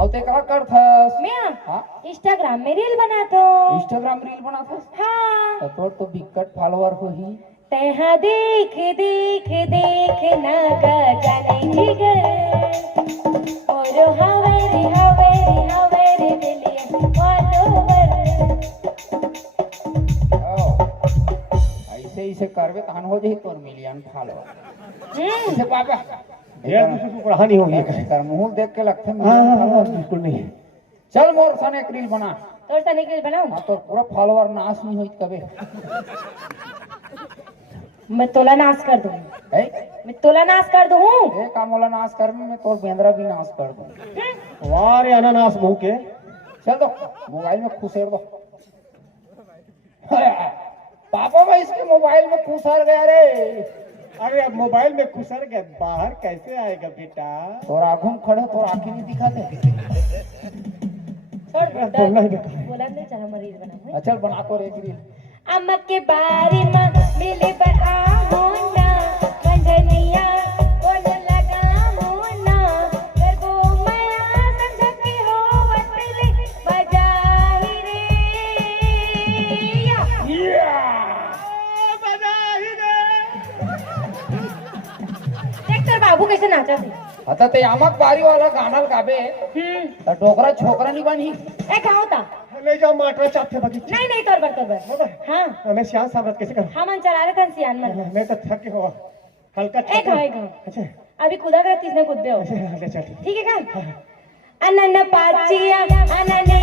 और ते का करथस? मैं हाँ इंस्टाग्राम में रील बनातो। इंस्टाग्राम रील बनाथस? हाँ तो तो बिकट फॉलोअर हो ही। तहा देख देख देख ना का जाने जिगर और हवेरी बिलियन फॉलोवर। ऐसे ऐसे करबे तहन हो जाई तोर मिलियन फॉलोअर। ऐसे बाबा यार कुछ कहानी होगी कर मुंह देख के लगथे हाँ हाँ मिलियन हाँ फॉलोअर। बिल्कुल नहीं। चल मोर सने एक रील बना। तोर तने के बनाऊं? हाँ तो पूरा फॉलोअर नाश नहीं होई कबे। मैं तोला नाश कर दूं। है मैं तोला नाश कर दूं। ए कामोला नाश कर मैं तोर बेंद्रा भी नाश कर दूं। वाह रे अनानास मुंह के। चल दो मोबाइल में खुसेर दो। पापा मैं इसके मोबाइल में खुसर गया रे। अरे अब मोबाइल में खुसर गया बाहर कैसे आएगा बेटा? तोर आँखों में खड़े तोर आँखें नहीं दिखाते। बोलना ही बेकार है। बोला नहीं चला मरीज बना। चल बना तो एक रील। अम्मा के बारी में मिले पर आओ ना कंजनिया कौन लगा होना करबो माया समझ के हो वतले बजाही रे बधाई दे। देख तेरे बाबू कैसे नाचा थे। आता ते आमक बारी वाला गाना गाबे तो डोकरा छोकरा नहीं बनी। ए कहाँ होता? ले जाओ माटर चापते बगीचे। नहीं नहीं तोर हाँ हमें श्याम सामराज कैसे कर? हम चला रहे थे सियान में। मैं तो थक के हो हल्का ए कहाँ अच्छा अभी खुदा कर तीसरे कूदे हो। अच्छा चल ठीक है का अनन पाचिया अनने